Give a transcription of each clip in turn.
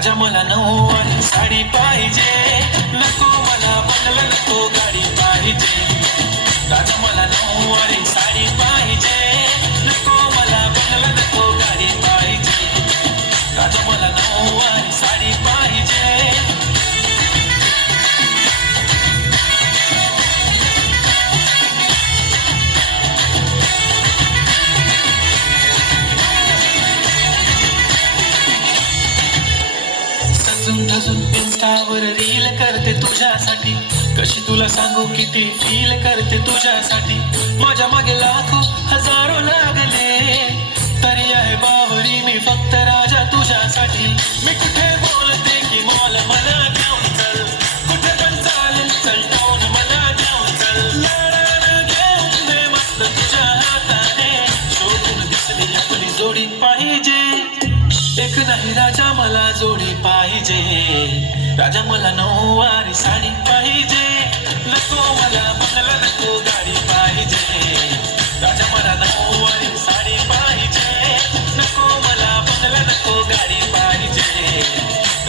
राजा मला नऊवारी साडी पाहिजे, नको मला बंगला नको गाडी पाहिजे. राजा मला नऊवारी साडी पाहिजे, नको मला बंगला नको गाडी पाहिजे. राजा मला नऊवारी साडी पाहिजे. सजून इंस्टावर रील करते तुझ्यासाठी, कशी तुला सांगू किती फील करते तुझ्यासाठी. माझ्या मागे लाखो हजारो लागले, तरी आहे बावरी मी फक्त राजा तुझ्यासाठी. मी कुठे बोलते की मॉल मला घेऊन चल, कुठे पण चालेल चल टाऊन मला घेऊन चल. लढायला घेऊन दे मस्त तुझ्या हाताने, शोधून दिसली आपली जोडी पाहिजे. एक नाही राजा मला जोडी पाहिजे. राजा मला नऊवारी साडी पाहिजे, नको मला बंगला नको गाडी पाहिजे. राजा मला नऊवारी साडी पाहिजे, नको मला बंगला नको गाडी पाहिजे.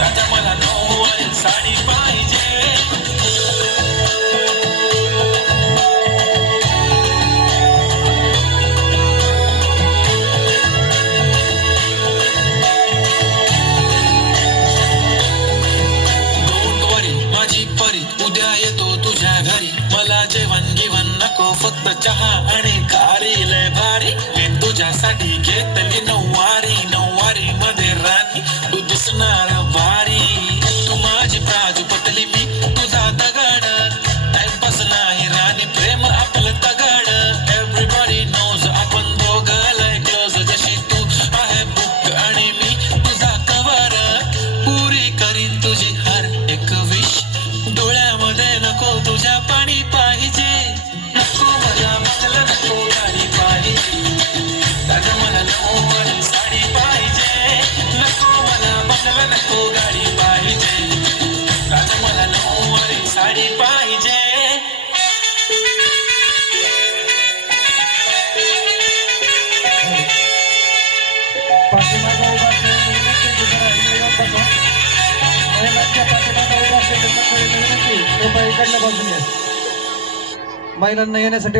राजा मला नऊवारी साडी पाहिजे. उद्या येतो तुझ्या घरी, मला जेवण गिवण नको फक्त चहा आणि खारी लय भारी. मी तुझ्यासाठी घेतली नऊवारी, नऊवारी मध्ये राणी तू दिसणार भारी. तू माझी बाजू पटली मी तुझा दगड, टाइमपास नाही राणी प्रेम आपलं तगड. एव्हरीबॉडी नोज आपण दोघं लय क्लोज, जशी तू आहे बुक आणि मी तुझा कवर. पुरी करीन तुझी हर एक विश, डोळ्यामध्ये नको तुझ्या पाणी पाहिजे. नको मला बंगला नको गाडी पाहिजे. राजा मला नऊवारी साडी पाहिजे, नको मला बंगला नको गाडी पाहिजे. राजा मला नऊवारी साडी पाहिजे. महिलांना येण्यासाठी